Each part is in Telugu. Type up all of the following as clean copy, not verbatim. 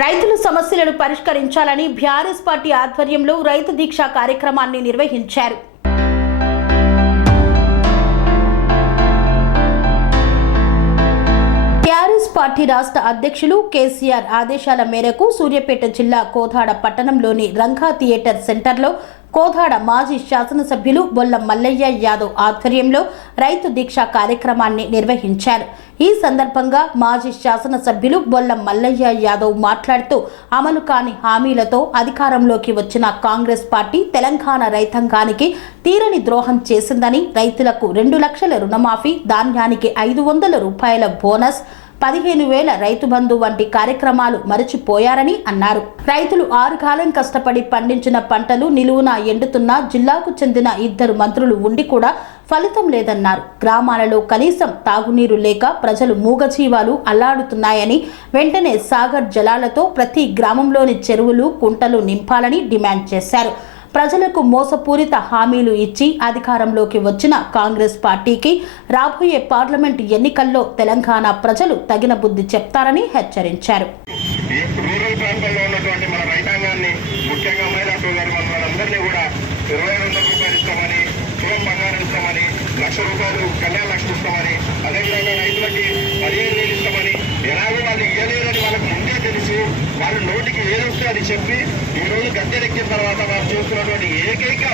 రైతుల సమస్యలను పరిష్కరించాలని బీఆర్ఎస్ పార్టీ ఆధ్వర్యంలో రైతు దీక్ష కార్యక్రమాన్ని నిర్వహించారు. బీఆర్ఎస్ పార్టీ రాష్ట్ర అధ్యక్షులు కేసీఆర్ ఆదేశాల మేరకు సూర్యాపేట జిల్లా కోదాడ పట్టణంలోని రంగా థియేటర్ సెంటర్లో కోదాడ మాజీ శాసనసభ్యులు బొల్ల మల్లయ్య యాదవ్ ఆధ్వర్యంలో రైతు దీక్ష కార్యక్రమాన్ని నిర్వహించారు. ఈ సందర్భంగా మాజీ శాసనసభ్యులు బొల్ల మల్లయ్య యాదవ్ మాట్లాడుతూ అమలు కాని హామీలతో అధికారంలోకి వచ్చిన కాంగ్రెస్ పార్టీ తెలంగాణ రైతాంగానికి తీరని ద్రోహం చేసిందని, రైతులకు 2 లక్షల రుణమాఫీ, ధాన్యానికి 500 రూపాయల బోనస్, 15,000 రైతు బంధు వంటి కార్యక్రమాలు మరచిపోయారని అన్నారు. రైతులు 6 కాలం కష్టపడి పండించిన పంటలు నిలువునా ఎండుతున్నా జిల్లాకు చెందిన 2 మంత్రులు ఉండి కూడా ఫలితం లేదన్నారు. గ్రామాలలో కనీసం తాగునీరు లేక ప్రజలు మూగజీవాలు అల్లాడుతున్నాయని, వెంటనే సాగర్ జలాలతో ప్రతి గ్రామంలోని చెరువులు, కుంటలు నింపాలని డిమాండ్ చేశారు. ప్రజలకు మోసపూరిత హామీలు ఇచ్చి అధికారంలోకి వచ్చిన కాంగ్రెస్ పార్టీకి రాబోయే పార్లమెంటు ఎన్నికల్లో తెలంగాణ ప్రజలు తగిన బుద్ధి చెప్తారని హెచ్చరించారు. రూరల్ ప్రాంతంలో ఉన్నటువంటి మన రైతాంగాన్ని, ముఖ్యంగా మహిళా సోదరులందరినీ కూడా 2,200 రూపాయలు ఇస్తామని, తులం బంగారం ఇస్తామని, 1,00,000 రూపాయలు కళ్యాణ లక్ష్మి ఇస్తామని, అదేవిధంగా రైతులకి 15,000 ఇస్తామని, ఎలాగో వాళ్ళు ఇయ్యలేరని వాళ్ళకు ముందే తెలుసు. వాళ్ళు నోటికి ఏదొస్తే అది చెప్పి ఈ రోజు గద్దెలెక్కిన తర్వాత వాళ్ళు చూస్తున్నటువంటి ఏకైక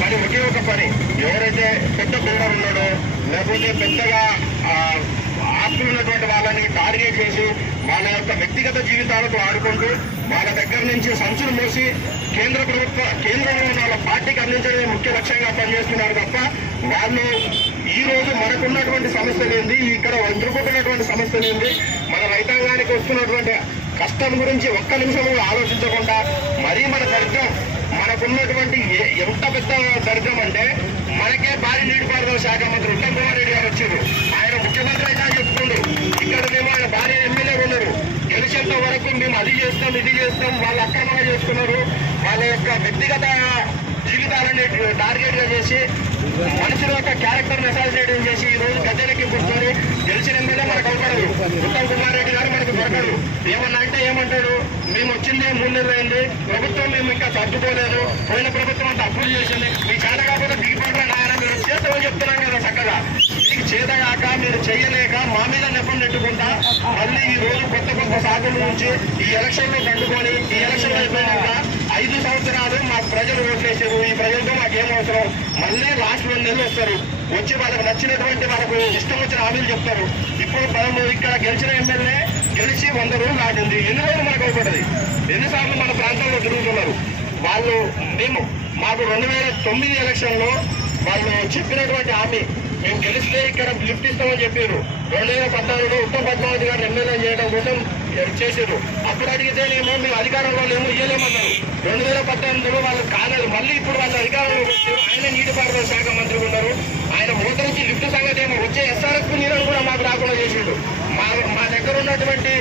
పని ఒకే ఒక పని, ఎవరైతే పెద్ద బిల్డర్ ఉన్నాడో లేకపోతే పెద్దగా ఆస్తులు ఉన్నటువంటి వాళ్ళని టార్గెట్ చేసి వాళ్ళ యొక్క వ్యక్తిగత జీవితాలతో ఆడుకుంటూ వాళ్ళ దగ్గర నుంచి సంచులు మోసి కేంద్రంలో ఉన్న వాళ్ళ పార్టీకి అందించడమే ముఖ్య లక్ష్యంగా పనిచేస్తున్నారు తప్ప వాళ్ళు ఈ రోజు మనకున్నటువంటి సమస్యలు ఏంది, ఇక్కడ ఎదుర్కొంటున్నటువంటి సమస్యలు ఏంది, మన రైతాంగానికి వస్తున్నటువంటి కష్టం గురించి ఒక్క నిమిషం కూడా ఆలోచించకుండా మరీ మన దరిద్రం, మనకున్నటువంటి ఎంత పెద్ద దరిద్రం అంటే మనకే భారీ నీటిపారుదల శాఖ మంత్రి ఉత్తమ్ కుమార్ రెడ్డి గారు వచ్చారు. ఆయన ముఖ్యమంత్రి అయితే చెప్పుకుంటూ ఇక్కడ మేము ఆయన భారీ ఎమ్మెల్యేలు ఉన్నారు, గెలిచేంత వరకు మేము అది చేస్తాం ఇది చేస్తాం, వాళ్ళు అక్రమంగా చేసుకున్నారు. వాళ్ళ యొక్క వ్యక్తిగత జీవితాలని టార్గెట్ గా చేసి మనుషుల యొక్క క్యారెక్టర్ అసాసినేషన్ చేసి ఈ రోజు గద్దెలకి కూర్చొని గెలిచిన ఎమ్మెల్యే మనకు అవపడదు. ఉత్తమ్ కుమార్ రెడ్డి గారు మనకు దొరకడు. ఏమన్నా అంటే ఏమంటాడు, మేము వచ్చింది 3 నెలలు అయింది, ప్రభుత్వం మేము ఇంకా సర్దుకోలేదు, పోయిన ప్రభుత్వం అంతా అప్పులు చేసింది, మీ చేత కాకపోతే దిగిపోవడం నాయన మీరు చేస్తామని చెప్తున్నాం కదా. చక్కగా మీకు చేతగాక మీరు చేయలేక మా మీద నెప్పం నెట్టుకుంటా మళ్ళీ ఈ రోజు కొత్త సాగుల నుంచి ఈ ఎలక్షన్ లో కట్టుకొని ఈ ఎలక్షన్ అయిపోయినాక 5 సంవత్సరాలు మాకు ప్రజలు ఓట్లేసారు, ఈ ప్రజలతో మాకేం అవసరం, మళ్ళీ లాస్ట్ 2 నెలలు వస్తారు, వచ్చి వాళ్ళకు నచ్చినటువంటి వాళ్ళకు ఇష్టం వచ్చిన హామీలు చెప్తారు. ఇప్పుడు మనం ఇక్కడ గెలిచిన ఎమ్మెల్యే గెలిచి 100 రోజులు దాటింది. ఎన్ని రోజులు మనకు అవపడది, ఎన్నిసార్లు మన ప్రాంతంలో తిరుగుతున్నారు వాళ్ళు. మాకు 2009 ఎలక్షన్ లో వాళ్ళు చెప్పినటువంటి హామీ, మేము గెలిస్తే ఇక్కడ లిఫ్ట్ ఇస్తామని చెప్పారు. 2014లో ఉత్తమ్ పద్మావతి గారిని ఎమ్మెల్యే చేయడం కోసం చేశారు. అప్పుడు అడిగితేనేమో మేము అధికారంలో లేమో ఇయ్యలేమన్నారు. 2018లో వాళ్ళు కాలేదు. మళ్ళీ ఇప్పుడు వాళ్ళు అధికారంలోకి వచ్చారు. ఆయన నీటిపారుదల శాఖ మంత్రి ఉన్నారు. ఆయన మూత నుంచి లిఫ్ట్ సంగతి ఏమో వచ్చే ఎస్ఆర్ఎఫ్ నీళ్ళను కూడా మాకు రాకుండా చేసిండు. మా దగ్గర ఉన్నటువంటి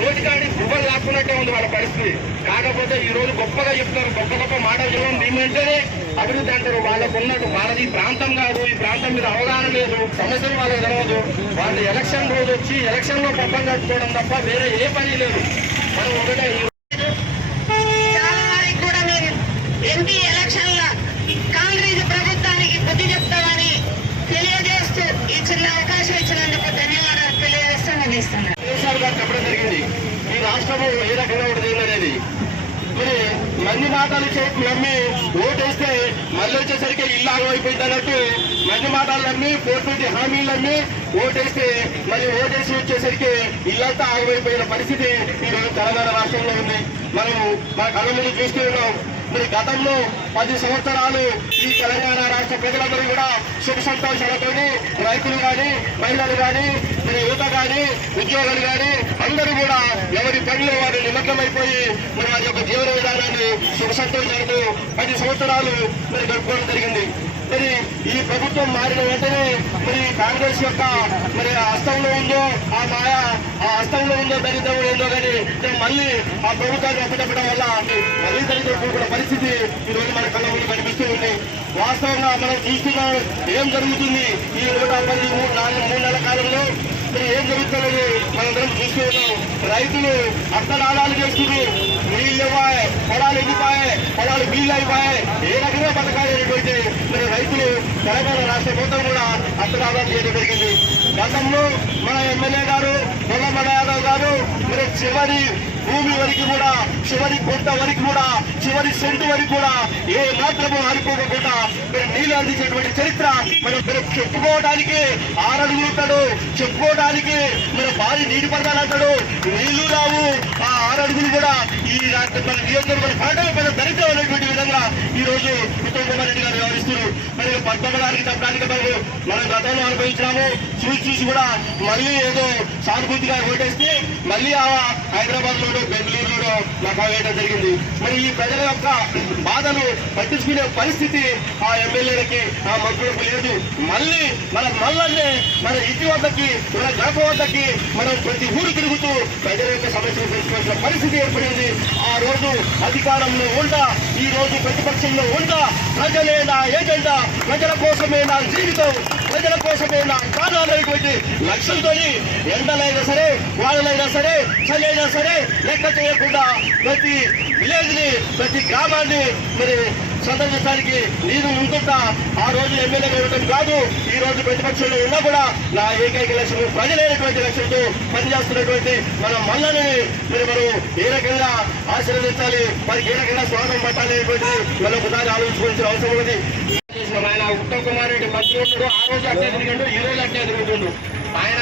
రోజుకాడి గువ్వలు లాక్కున్నట్టే ఉంది వాళ్ళ పరిస్థితి. కాకపోతే ఈ రోజు గొప్పగా చెప్తారు, గొప్ప మాటలు చెప్పడం, మేమంటేనే అభివృద్ధి అంటారు. వాళ్ళకు ఉన్నట్టు వాళ్ళది ఈ ప్రాంతం కాదు, ఈ ప్రాంతం మీద అవగాహన లేదు, సమస్యలు వాళ్ళకి తెలియదు. వాళ్ళు ఎలక్షన్ రోజు వచ్చి ఎలక్షన్ లో పబ్బం కట్టుకోవడం తప్ప వేరే ఏ పని లేదు. మనం ఒకటే చాలా వరకు కూడా మేము ఎంపీ ఎలక్షన్ లో కాంగ్రెస్ ప్రభుత్వానికి బుద్ధి చెప్తామని తెలియజేస్తూ ఈ చిన్న అవకాశం ఇచ్చినందుకు ధన్యవాదాలు తెలియజేస్తూ ముగిస్తున్నాను. కేసీఆర్ గారు చెప్పడం జరిగింది ఈ రాష్ట్రము ఏ రకంగా ఉంటుంది అనేది. మరి మంది మాటలు నమ్మి ఓటేస్తే మళ్ళీ వచ్చేసరికి ఇల్లు ఆగమైపోయింది అన్నట్టు మంది మాటలు నమ్మి 420 హామీలు నమ్మి ఓటేస్తే మళ్ళీ ఓటేసి వచ్చేసరికి ఇల్లంతా ఆగమైపోయిన పరిస్థితి ఈరోజు తెలంగాణ రాష్ట్రంలో ఉంది. మనం మన కళ్ళ ముందు చూస్తూ ఉన్నాం. మరి గతంలో 10 సంవత్సరాలు ఈ తెలంగాణ రాష్ట్ర ప్రజలందరూ కూడా సుఖ సంతోషాలతో రైతులు కానీ, మహిళలు కానీ, మరి యువత కానీ, ఉద్యోగులు కానీ అందరూ కూడా ఎవరి పనిలో వారు నిమగ్నమైపోయి మరి వారి యొక్క జీవన విధానాన్ని సుఖ సంతోషాలతో 10 సంవత్సరాలు మరి గడుపుకోవడం జరిగింది. మరి ఈ ప్రభుత్వం మారిన వెంటనే మరి కాంగ్రెస్ యొక్క మరి హస్తంలో ఉందో ఆ మాయ, ఆ హస్తంలో ఉందో దరిద్రం ఏందో కానీ మళ్ళీ ఆ ప్రభుత్వాన్ని అప్పచెప్పడం వల్ల మళ్ళీ దరిద్రం కూడుకున్న పరిస్థితి ఈ రోజు మన కళ్ళ ముందు కనిపిస్తూ ఉంది. వాస్తవంగా మనం చూస్తున్నాం ఏం జరుగుతుంది ఈ 113 3 నెలల కాలంలో. ఏం జరుగుతున్నది మనందరం చూస్తూ ఉన్నాం. రైతులు అర్థనాదాలు చేస్తున్నారు. నీళ్ళు ఇవ్వాయి, పొలాలు ఎగిపోయాయి, పొలాలు నీళ్ళు అయిపోయాయి. ఏ రకంగా బతకాలనేటువంటి మరి రైతులు తెలంగాణ రాష్ట్ర మొత్తం కూడా అర్థనాదాలు చేయడం జరిగింది. గతంలో మన ఎమ్మెల్యే గారు బొల్లమల్ల యాదవ్ గారు మరి చివరి భూమి వరకు కూడా, చివరి కొంత వరకు కూడా, చివరి సెంటు వరకు కూడా ఏ మాత్రము ఆడుకోకుండా మీరు నీళ్లు అందించేటువంటి చరిత్ర మనం చెప్పుకోవడానికి 6 అడుగులు ఉంటాడు, చెప్పుకోవడానికి మన భారీ నీటి పడతాలు అంటాడు. నీళ్లు రావు. ఆ 6 అడుగులు కూడా ఈ మన నియోజకవర్గం పాటలు పెద్ద దరిద్రం అనేటువంటి విధంగా ఈ రోజు ఉత్తమ్ కుమార్ రెడ్డి గారు వ్యవహరిస్తున్నారు. మరి పద్మనాభానికి చెప్పడానికి మనం గతంలో అనుభవించినాము. చూసి కూడా మళ్ళీ ఏదో సానుభూతిగా ఓటేస్తే మళ్ళీ హైదరాబాద్ లోనో బెంగళూరులోనో నాకు వేయడం జరిగింది. మరి ఈ ప్రజల యొక్క బాధను పట్టించుకునే పరిస్థితి ఆ ఎమ్మెల్యేలకి, ఆ మంత్రులకు లేదు. మళ్ళీ మళ్ళీ మన ఇంటి వద్దకి, మన గడప వద్దకి మనం ప్రతి ఊరు తిరుగుతూ ప్రజల యొక్క సమస్యలు తెలుసుకోవాల్సిన పరిస్థితి ఏర్పడింది. ఆ రోజు అధికారంలో ఉంటా, ఈ రోజు ప్రతిపక్షంలో ఉంటా, ప్రజలే నా ఏజెండా, ప్రజల కోసమే నా జీవితం, ప్రజల కోసమే నా ప్రాణాలైనటువంటి లక్ష్యంతో ఎండలైనా సరే, వాళ్ళైనా సరే, చలైనా సరే లెక్క చేయకుండా ప్రతి విలేజ్ ని, ప్రతి గ్రామాన్ని మరి సందర్శించడానికి నేను ఉంటుంటా. ఆ రోజు ఎమ్మెల్యేగా ఉండటం కాదు, ఈ రోజు ప్రతిపక్షంలో ఉన్నా కూడా నా ఏకైక లక్ష్యం ప్రజలైనటువంటి లక్ష్యంతో పనిచేస్తున్నటువంటి మన మల్లని మనం ఏ రకంగా ఆశీర్వదించాలి, వారికి ఏ రకంగా స్వాగతం పట్టాలి అనేటువంటి మనం ఒకసారి ఆలోచించుకోవాల్సిన అవసరం ఉన్నది. ఆయన ఉత్తమ్ కుమార్ రెడ్డి మంత్రి ఉన్నాడు, ఆ రోజు అట్టే తిరిగిండు, ఈ రోజు అట్టే తిరుగుతుండు. ఆయన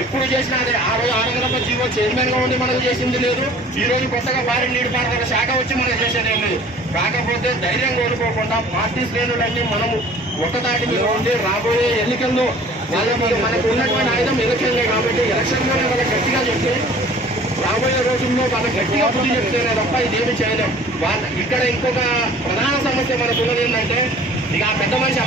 ఎప్పుడు చేసినా అదే. ఆ రోజు 600 జీవో చైర్మన్ గా ఉండి మనకు చేసింది లేదు. ఈ రోజు కొత్తగా భారీ నీటిపారుదల శాఖ వచ్చి మనకు చేసేది ఏం లేదు. కాకపోతే ధైర్యం కోల్పోకుండా పార్టీ శ్రేణులన్నీ మనము ఒకదాటి మీద ఉండి రాబోయే ఎన్నికల్లో మనకు ఉన్నటువంటి ఆయుధం ఎలక్షన్లే కాబట్టి ఎలక్షన్లోనే వాళ్ళకి గట్టిగా చెప్తే రాబోయే రోజుల్లో వాళ్ళకి గట్టిగా బుద్ధి చెప్తేనే తప్ప ఇదేమి చేయలేం. ఇక్కడ ఇంకొక ప్రధాన సమస్య మనకు ఉన్నది ఏంటంటే ఇక ఆ పెద్ద మనిషి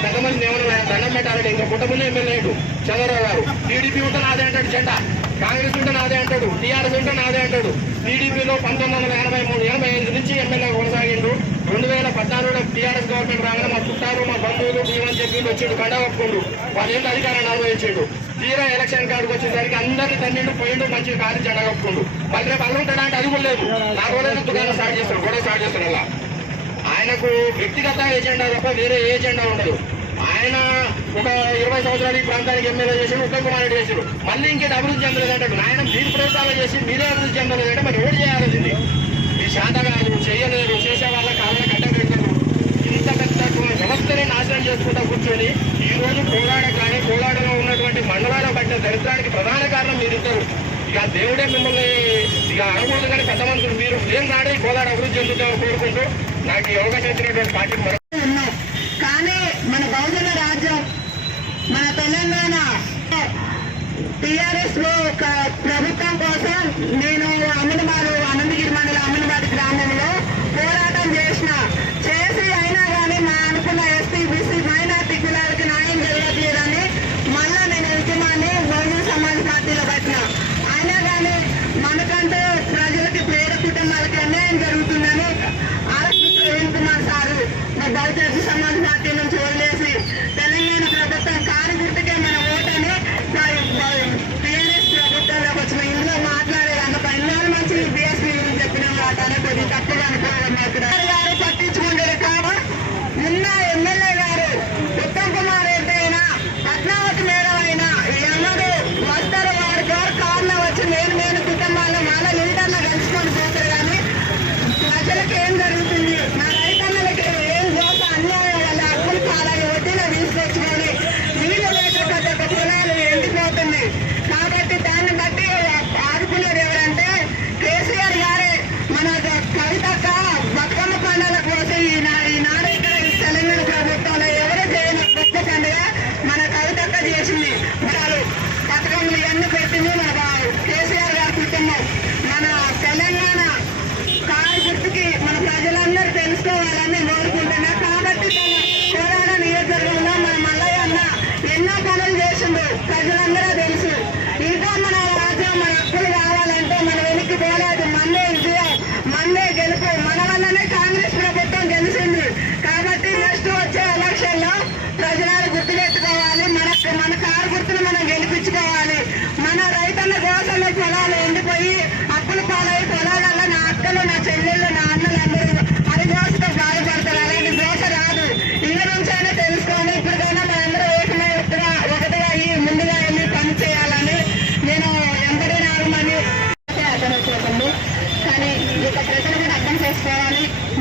ఏమన్నా దండం పెట్టాలంటే ఇంకా కుటుంబంలో ఎమ్మెల్యే చంద్రబాబు గారు. టీడీపీ ఉంటే నాదే అంటాడు జెండా, కాంగ్రెస్ ఉంటే నాదే అంటాడు, టీఆర్ఎస్ ఉంటే నాదే అంటాడు. టీడీపీలో 1983-85 నుంచి ఎమ్మెల్యే కొనసాగిండు. 2014లో టీఆర్ఎస్ గవర్నమెంట్ రాగానే మా చుట్టాలు, మా బంధువులు బీమని చెప్పి వచ్చిండు, కండ కప్పుకుండు, 10 ఏళ్ళు అధికారాన్ని అనుభవించిండు. తీరా ఎలక్షన్ కార్డుకు వచ్చేసరికి అందరినీ తన్నిండు, పోయిండు, మంచి కాదు జెండా కప్పుకుండు. మళ్ళీ రేపు అల్లు ఉంటాడా అంటే అది కూడా లేదు. 4 రోజులు దుకాణం స్టార్ట్ చేస్తాడు, గొడవ స్టార్ట్ చేస్తాడు. అలా ఆయనకు వ్యక్తిగత ఏజెండా తప్ప వేరే ఏజెండా ఉండదు. ఆయన ఒక 20 సంవత్సరాలు ఈ ప్రాంతానికి ఎమ్మెల్యే చేసి ఉత్తమ్ కుమార్ రెడ్డి చేశారు. మళ్ళీ ఇంకేటి అభివృద్ధి చెందలేదంటే ఆయన మీరు ప్రయత్నాలు చేసి మీరే అభివృద్ధి చెందలేదంటే మరి ఎవరు చేయాల్సింది? ఈ శాత కాదు, చేయలేరు, చేసే వాళ్ళ కాళ్ళని గడ్డ పెడతారు. ఇంత పెద్ద వ్యవస్థని నాశనం చేసుకుంటా కూర్చొని ఈ రోజు కోలాడలో ఉన్నటువంటి మండలాల బట్టిన దరిద్రానికి ప్రధాన కారణం మీరిద్దరు. ఇక దేవుడే మిమ్మల్ని ఇక అనుకూడదు కానీ పెద్ద మనుషులు మీరు ఏం నాడే కోలాడ అభివృద్ధి చెందుతామని కోరుకుంటూ నాకు ఈ అవకాశం ఇచ్చినటువంటి పార్టీకి కానీ మన బహుజన రాజ్యం, మన తెలంగాణ టీఆర్ఎస్ లో ఒక ప్రభుత్వం కోసం నేను అనంతగిరి మండలం అమ్మనబాద్ గ్రామంలో పోరాటం చేసి అయినా కానీ మా అనుకున్న ఎస్టీ, బీసీ, మైనార్టీ కులాలకి న్యాయం జరగట్లేదని మళ్ళా నేను ఉద్యమాన్ని బహుజన సమాజ్ పార్టీలో పెట్టిన. అయినా కానీ మనకంటే ప్రజలకి పేద కుటుంబాలకి అన్యాయం జరుగుతుందని కుమార్ సారు బహుజన సమాజ్ పార్టీ నుంచి వదిలేసి తెలంగాణ ప్రభుత్వం కారు గుర్తుకే మన ఓటని టీఆర్ఎస్ ప్రభుత్వంలోకి వచ్చిన ఇందులో మాట్లాడేదాన్ని ఎన్నో మంచి బీఎస్పీ గురించి చెప్పిన మాట కొద్దిగా తప్పుగా అనుకోవాలి. గారు పట్టించుకుంటారు కాబట్టి ఉన్న ఎమ్మెల్యే గారు ఉత్తమ్ కుమార్ రెడ్డి అయినా, పద్మావతి మేడం అయినా ఎన్నడూ వస్తారు. వారి కార్లో వచ్చి నేను కుటుంబాల్లో మన లీడర్లో కలుసుకొని పోతారు. కానీ ప్రజలకు ఏం జరుగుతుంది, మన రైతన్నలకి ఏం దోష అన్యాయం వల్ల అప్పులు కాలాలు వడ్డీలో తీసుకొచ్చుకొని నీళ్ళు లేకపోతే ఒక పొలాలు ఎండిపోతుంది. కాబట్టి దాన్ని బట్టి ఆదుకునేది ఎవరంటే కేసీఆర్ గారే. మన కవితక్క బతుకమ్మ పండుగల కోసం ఈనాడు ఇక్కడ తెలంగాణ ప్రభుత్వంలో ఎవరు చేయని గొప్ప పండుగ మన కవితక్క చేసింది. పథకములు ఇవన్నీ పెట్టింది మన కేసీఆర్ గారి కుటుంబం. మన తెలంగాణ కారు గుర్తుకి మన ప్రజలందరూ తెలుసుకోవాలని కోరుకుంటున్నా. కాబట్టి కోరాడ నియోజకవర్గంలో మన మల్లయ్య అన్న ఎన్నో పనులు చేసిండు, ప్రజలందరూ తెలుసు. ఇంకా మన రాజ్యం, మన హక్కులు కావాలంటే మన వెనక్కి పోలేదు. మందే విజయం, మందే గెలుపు. మన వల్లనే కాంగ్రెస్ ప్రభుత్వం గెలిచింది. కాబట్టి నెక్స్ట్ వచ్చే ఎలక్షన్ లో ప్రజలు గుర్తుపెట్టుకోవాలి. మన కారు గుర్తును మనం గెలిపించుకోవాలి. మన రైతన్న గోసల పొలాలు ఎండిపోయి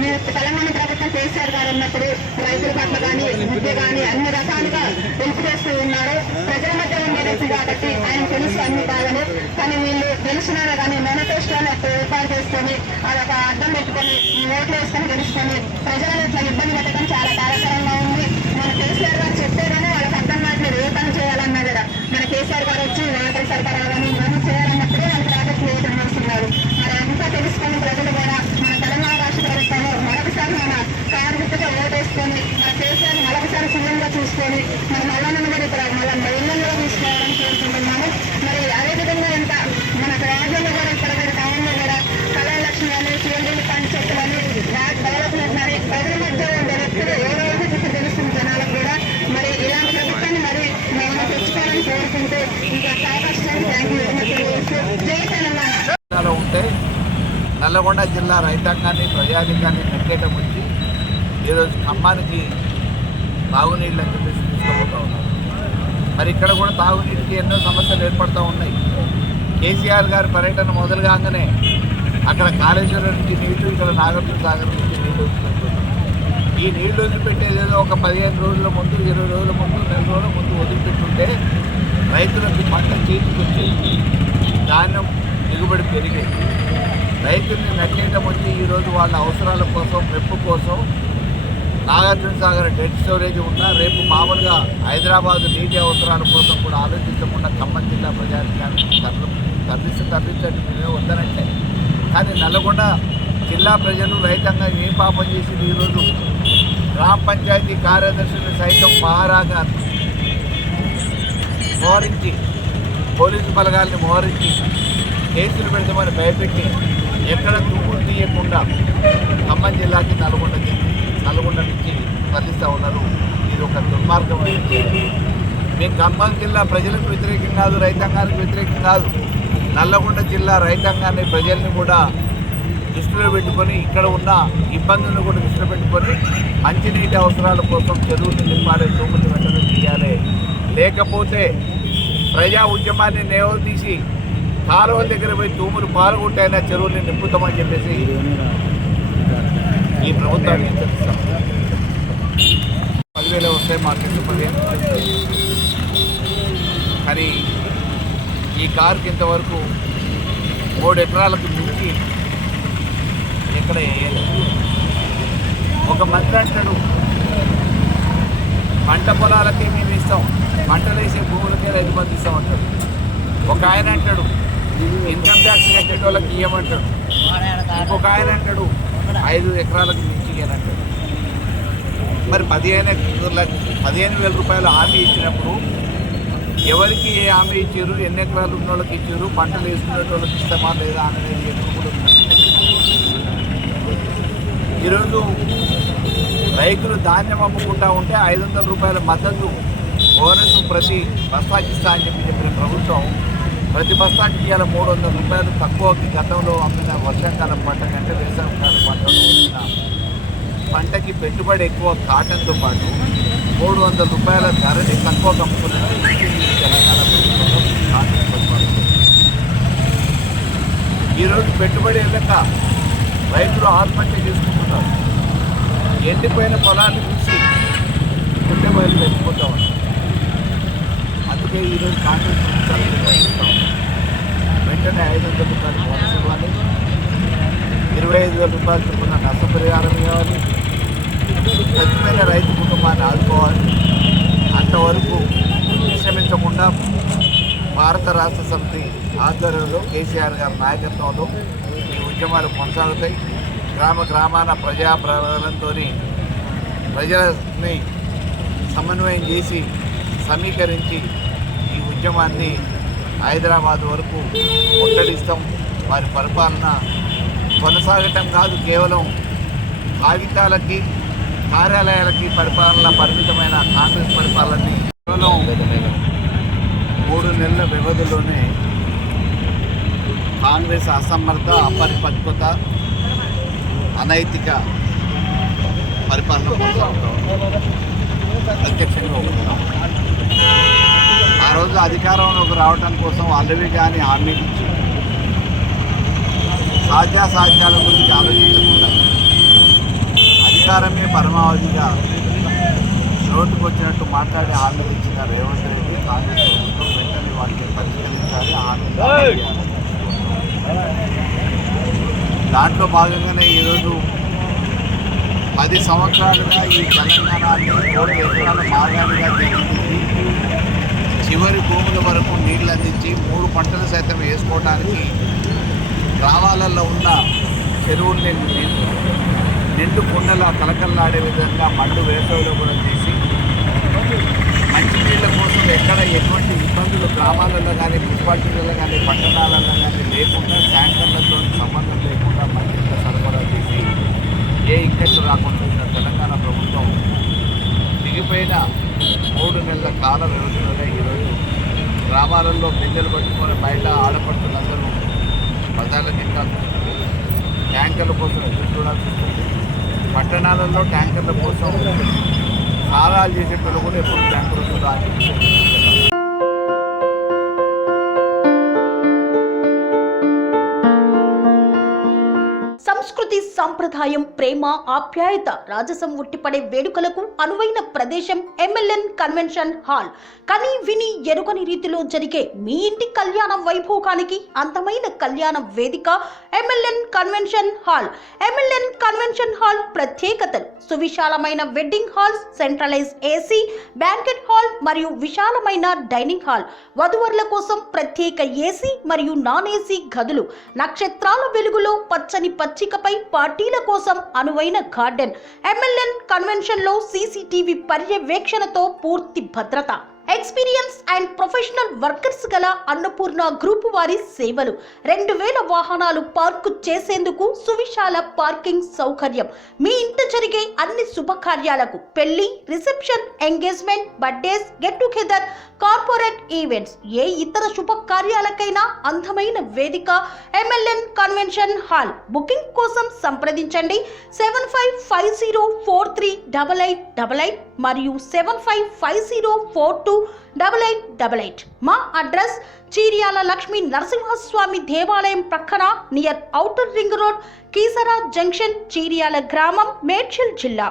మీరు తెలంగాణ ప్రభుత్వం కేసీఆర్ గారు ఉన్నప్పుడు రైతుల పట్ల కానీ విద్య కానీ అన్ని రకాలుగా హెల్ప్ చేస్తూ ఉన్నారు. ప్రజల మధ్య ఉండే వ్యక్తి కాబట్టి ఆయన తెలుసు అన్ని బాధలు. కానీ వీళ్ళు గెలిచినారా కానీ మేనిఫెస్టోని ఏర్పాటు చేసుకొని అదొక అర్థం పెట్టుకొని ఓట్లు వేసుకొని గెలుచుకొని ప్రజలను ఇట్లా ఇబ్బంది పెట్టడం చాలా బాధాకరంగా ఉంది. మన కేసీఆర్ గారు చెప్పేగానే వాళ్ళకి అర్థం కావట్లేదు ఏ పని చేయాలన్నా కూడా. మన కేసీఆర్ గారు వచ్చి వాటర్ సరఫరా కానీ ఇవన్నీ చేయాలన్నప్పుడే వాళ్ళకి ప్రాజెక్ట్ వేయడం వస్తున్నారు. మరి అంతా తెలుసుకొని ప్రజలు కూడా మన తెలంగాణ రాష్ట్ర ప్రభుత్వంలో మరొకసారి మన కార్మికుగా ఓటేసుకొని మన కేసీఆర్ మరొకసారి సీఎంగా చూసుకొని మన మల్లన్నను కూడా ఇక్కడ మళ్ళీ ఇళ్లలో తీసుకోవాలని కోరుకుంటున్నాము. మరి అదేవిధంగా ఇంకా మన రాజ్యంలో కూడా ఇక్కడ కూడా టౌన్లో కూడా కళాలక్ష్మి అని కేంద్రీయ పంచాయతీలు అని డెవలప్మెంట్ అని ప్రజల మధ్య ఉండే వ్యక్తులు ఏ రోజు ఇప్పుడు తెలుస్తుంది జనాలకు కూడా. మరి ఇలాంటి ప్రభుత్వాన్ని మరి మేము తెచ్చుకోవాలని కోరుకుంటూ ఇంకా అవకాశాన్ని థ్యాంక్ యూ జై తెలంగాణ. ఉంటే నల్లగొండ జిల్లా రైతాంగాన్ని ప్రజాధికాన్ని నెట్టేయటం వచ్చి ఈరోజు ఖమ్మానికి తాగునీళ్ళు అని చెప్పేసి తీసుకుపోతూ ఉన్నారు. మరి ఇక్కడ కూడా తాగునీటికి ఎన్నో సమస్యలు ఏర్పడుతూ ఉన్నాయి. కేసీఆర్ గారి పర్యటన మొదలు కాగానే అక్కడ కాళేశ్వరం నుంచి నీళ్లు, ఇక్కడ నాగార్జున సాగర్ నుంచి నీళ్లు వదిలిపెడుతున్నారు. ఈ నీళ్లు వదిలిపెట్టేదేదో ఒక 15 రోజుల ముందు, 20 రోజుల ముందు, 2 రోజుల ముందు వదిలిపెట్టుంటే రైతులకు పంట చేతికొచ్చి ధాన్యం దిగుబడి పెరిగేది. రైతుల్ని నట్టేయడం వచ్చి ఈరోజు వాళ్ళ అవసరాల కోసం, మెప్పు కోసం నాగార్జున సాగర్ డెడ్ స్టోరేజ్ ఉన్నా రేపు మామూలుగా హైదరాబాద్ నీటి అవసరాల కోసం కూడా ఆలోచించకుండా ఖమ్మం జిల్లా ప్రజానికాన్ని తరలించండి మేమే వద్దనంటే. కానీ నల్లగొండ జిల్లా ప్రజలు రైతాంగం ఏం పాపం చేసింది ఈరోజు గ్రామ పంచాయతీ కార్యదర్శులు సైతం మహారాగా మోహరించి, పోలీసు బలగాల్ని మోహరించి కేసులు పెడతామని భయపెట్టి ఎక్కడ తుమ్ములు తీయకుండా ఖమ్మం జిల్లాకి నల్గొండ నుంచి తరలిస్తూ ఉన్నారు. ఇది ఒక దుర్మార్గమైన చర్య. మేము ఖమ్మం జిల్లా ప్రజలకు వ్యతిరేకం కాదు, రైతాంగానికి వ్యతిరేకం కాదు. నల్లగొండ జిల్లా రైతాంగాన్ని, ప్రజల్ని కూడా దృష్టిలో పెట్టుకొని, ఇక్కడ ఉన్న ఇబ్బందులను కూడా దృష్టిలో పెట్టుకొని మంచినీటి అవసరాల కోసం చెరువులు నింపాలి, తూములు వెంటనే తీయాలి. లేకపోతే ప్రజా ఉద్యమాన్ని నేవతీసి కాలువల దగ్గర పోయి తూములు పాల్గొంటైనా చెరువుల్ని నింపుతామని చెప్పేసి ఈ ప్రభుత్వాన్ని హెచ్చరిస్తాం. 10,000 వస్తాయి మార్కెట్ 15. కానీ ఈ కారుకి ఇంతవరకు 3 ఎకరాలకు మించి ఎక్కడ వేయలేదు. ఒక మంత్రి అంటాడు పంట పొలాలకే మేము ఇస్తాం, పంటలు వేసే భూములకే రైతు బంధు ఇస్తాం అంటాడు. ఒక ఆయన అంటాడు ఇన్కమ్ ట్యాక్స్ కట్టేటోళ్ళకి ఇవ్వమంటాడు. ఇంకొక ఆయన అంటాడు 5 ఎకరాలకు మించి ఇవ్వనంటాడు. మరి 15,000 రూపాయలు హామీ ఇచ్చినప్పుడు ఎవరికి ఏ హామీ ఇచ్చారు, ఎన్ని ఎకరాలు ఉన్న వాళ్ళకి ఇచ్చారు, పంటలు వేసుకునే వాళ్ళకి ఇస్తామా లేదా అనేది ఎప్పుడు కూడా ఈరోజు రైతులు ధాన్యం అమ్ముకుంటా ఉంటే 500 రూపాయల మద్దతు బోనస్ ప్రతి బస్తాకి ఇస్తా అని చెప్పిన ప్రభుత్వం ప్రతి బస్తాకి ఇవాళ 300 రూపాయలు తక్కువకి గతంలో అమ్మిన వర్షాకాలం పంట కంటే వేసవికాలం పంటలో వచ్చిన పంటకి పెట్టుబడి ఎక్కువ కాటన్తో పాటు 300 రూపాయల ధరని తక్కువ అమ్ముకున్నది తెలంగాణ ప్రభుత్వంలో కాంగ్రెస్ ప్రభుత్వం. ఈరోజు పెట్టుబడి వెళ్ళక రైతులు ఆత్మహత్య చేసుకుంటున్నారు. ఎండిపోయిన పొలాన్ని చూసి గుండె బయలు వెళ్ళిపోతా ఉన్నారు. అందుకే ఈరోజు కాంగ్రెస్ ప్రభుత్వం వెంటనే 500 రూపాయలు బోనస్ ఇవ్వాలి, 25,000 రూపాయలు చొప్పున నష్టపరిహారం ఇవ్వాలి, చచ్చిపోయిన రైతు కుటుంబాన్ని ఆదుకోవాలి. అంతవరకు విశ్రమించకుండా భారత రాష్ట్ర సమితి ఆధ్వర్యంలో కేసీఆర్ గారి నాయకత్వంలో ఈ ఉద్యమాలు కొనసాగుతాయి. గ్రామాన ప్రజలతో ప్రజలని సమన్వయం చేసి సమీకరించి ఈ ఉద్యమాన్ని హైదరాబాద్ వరకు ముట్టడిస్తాం. వారి పరిపాలన కొనసాగటం కాదు, కేవలం కాగితాలకి కార్యాలయాలకి పరిపాలన పరిమితమైన కాంగ్రెస్ పరిపాలనని కేవలం 3 నెలల వ్యవధిలోనే కాంగ్రెస్ అసమర్థ, అపరిపక్వత, అనైతిక పరిపాలన కొనసాగుతాం ప్రత్యక్షంగా ఉంటున్నాం. ఆ రోజు అధికారంలోకి రావడం కోసం అల్లవి కానీ హామీలు ఇచ్చి సాధ్యాసాధ్యాల గురించి ఆలోచించకుండా అధికారమే పరమావధిగా నోటుకు వచ్చినట్టు మాట్లాడి హామీలు ఇచ్చిన రేవంత్ రెడ్డి కాంగ్రెస్ ప్రభుత్వం వెంటనే వాటిని పరిష్కరించాలి, హామీలు దాంట్లో భాగంగానే ఈరోజు 10 సంవత్సరాలుగా ఈ తెలంగాణని 1 కోటి ఎకరాల మాగాడిగా తీర్చిదిద్ది చివరి భూముల వరకు నీళ్ళు అందించి 3 పంటలు సైతం వేసుకోవడానికి గ్రామాలలో ఉన్న చెరువుల్ని నిండు కుండల కలకల్లాడే విధంగా మండు వేసవిలో కూడా తీసి మంచినీళ్ళ కోసం ఎక్కడ ఎటువంటి ఇబ్బందులు గ్రామాలలో కానీ మున్సిపాలిటీలలో కానీ పట్టణాలలో కానీ లేకుండా ట్యాంకర్లతో సంబంధం లేకుండా మంచినీళ్ళ సరఫరా చేసి ఏ ఇక్కట్లు రాకుండా ఉన్న తెలంగాణ ప్రభుత్వం దిగిపోయిన 3 నెలల కాల వ్యవధిలోనే ఈరోజు గ్రామాలలో బిందెలు పట్టుకొని బయట ఆడపడుతులందరూ బజార్ల కింద ట్యాంకర్ల కోసం ఎదురు చూడాల్సి వస్తుంది. పట్టణాలలో ట్యాంకర్ల కోసం సారాలు చేసేటప్పుడు కూడా ఎప్పుడు ట్యాంకర్లు కూడా సంస్కృతి సంప్రదాయం ప్రేమ ఆప్యాయత రాజసం ఉట్టిపడే వేడుకలకు అనువైన ప్రదేశం MLN కన్వెన్షన్ హాల్. కని విని ఎరుగని రీతిలో జరిగే మీ ఇంటి కళ్యాణ వైభోగానికి అందమైన కళ్యాణ వేదిక MLN convention hall. MLN convention hall ప్రత్యేకతలు: సువిశాలమైన wedding halls, centralize AC, banquet hall మరియు విశాలమైన డైనింగ్ హాల్, వధువరుల కోసం ప్రత్యేక AC మరియు నాన్ AC గదులు, నక్షత్రాల వెలుగులో పచ్చని పచ్చికపై పార్టీల కోసం అనువైన గార్డెన్. MLN కన్వెన్షన్ లో CCTV పర్యవేక్షణతో పూర్తి భద్రత. ఎక్స్పీరియన్స్ అండ్ ప్రొఫెషనల్ వర్కర్స్ గల అన్నపూర్ణ గ్రూప్ వారి సేవలు. 2000 వాహనాలు పార్కు చేసేందుకు సువిశాల పార్కింగ్ సౌకర్యం. మీ ఇంట జరిగే అన్ని శుభకార్యాలకు, పెళ్లి, reception, engagement, birthdays, get together, corporate events, ఏ ఇతర శుభకార్యాలకైనా అందమైన వేదిక MLN కన్వెన్షన్ హాల్. బుకింగ్ కోసం సంప్రదించండి 7550438888 మరియు 7550428888. మా అడ్రస్ చీర్యాల లక్ష్మీ నరసింహస్వామి దేవాలయం ప్రక్కన, near outer ring road, Keesara junction, Cheeryal గ్రామం, మేడ్చల్ జిల్లా.